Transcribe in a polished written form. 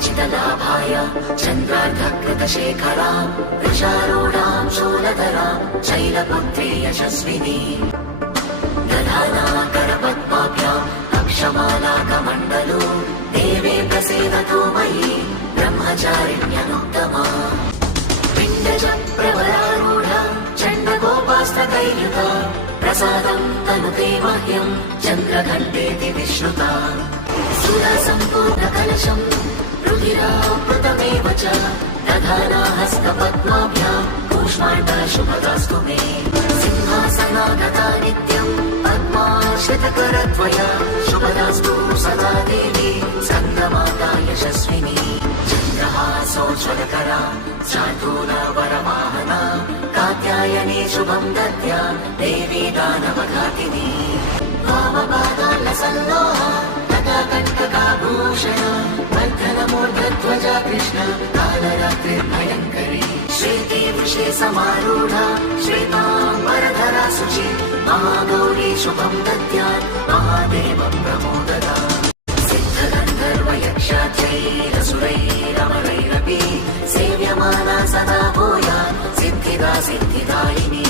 वाञ्छितलाभाय चन्द्रार्धकृतशेखरां वृषारूढां शूलधरां शैलपुत्री यशस्विनी दधानाकरपद्माभ्याम् अक्षमालाकमण्डलो देवे प्रसीदतु मयि ब्रह्मचारिण्यनुत्तमा पिण्डजप्रवरारूढा चण्डगोपास्तकैर्युता प्रसादं तनुते मह्यं चन्द्रघण्टेति विश्रुता सुरसम्पूर्णकलशं रुधिरामृतमेव च दधाना हस्तपद्माभ्यां कूष्माण्डशुभदास्तु मे सिंहासनागता नित्यं पद्माश्रितकरद्वया शुभदास्तु सदा देवी स्कन्दमाता यशस्विनी चन्द्रहासोज्ज्वलकरा शार्दूलवरवाहना कात्यायनी शुभं दद्या देवी दानवघातिनी वामपादालसल्लोहा कण्टकाभूषण वर्धनमूर्धध्वजा कृष्ण कालरात्रिर्भयङ्करी श्वेते वृषे समारूढा श्वेताम्बरधरा शुचि महागौरी शुभं दद्यात् महादेवं प्रमोददा सिद्धगन्धर्वयक्षाद्यैरसुरैरमरैरपि सेव्यमाना सदा भूयात् सिद्धिदा सिद्धिदायिनी